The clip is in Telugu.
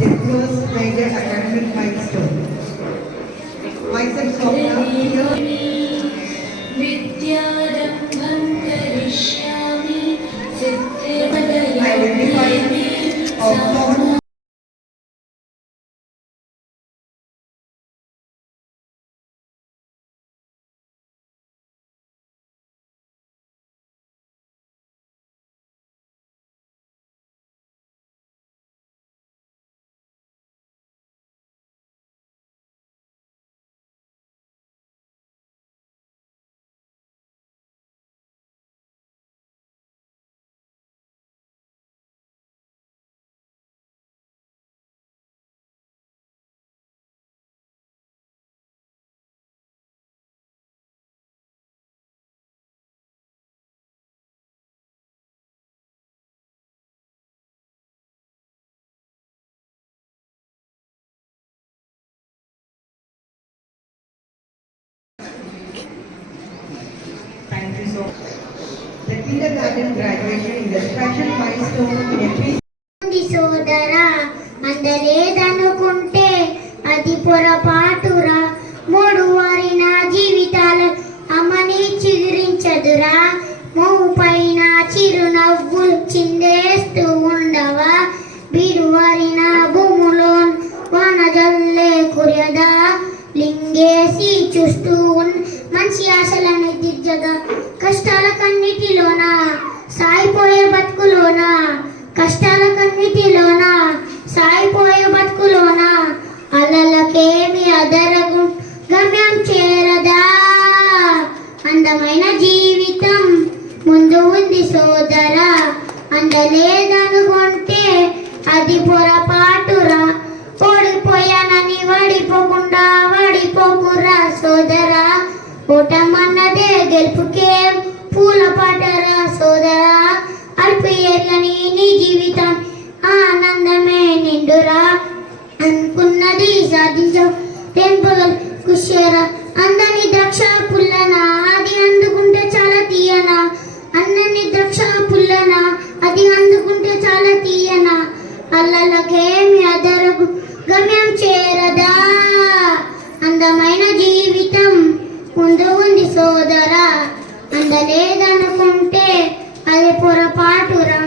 their first major academic milestone. Myself, Swapna, here. Thank you so much. The kindergarten graduation is a special milestone in every సోదరా అందలేదనుకుంటే అది పొరపాటురా మూడు వారి నా జీవితాలు అమ్మని చిగురించదురా మోము పైన చిరునవ్వులు చిందేస్తూ ఉండవా బీడువారి నా భూములో వాన జల్లే కురియదా లింగేసి చూస్తూ మంచి ఆశలని దిగ్గగా కష్టాల కన్నిటిలోన సాయిపోయే బతుకులోన కష్టాల కన్నిటిలోన సాయిపోయే బతుకులోన అలలకేమి అదరగు గమ్యం చేరదా అందమైన జీవితం ముందు ఉంది సోదరా అందలేదనుకుంటే అది పొరపాటురా ఓడిపోయానని వాడిపోకుండా వాడిపోకురా సోదరా ఓటమన్నదే గెలుపుకే పూల పాటరా సోదరా అల్పేర్లని నీ జీవితం ఆనందమే నిండురా అనుకున్నది సాధించవు టెంపుల్ కుషేరా అందని ద్రాక్ష పుల్లనా అది అందుకుంటే చాలా తీయనా అందని ద్రాక్ష పుల్లనా అది అందుకుంటే చాలా తీయనా అల్లలకేమి అదరగు గమ్యం చేరదా అందమైన జీవితం ముందు ఉంది సోదరా అందలేదనుకుంటే అది పొరపాటురా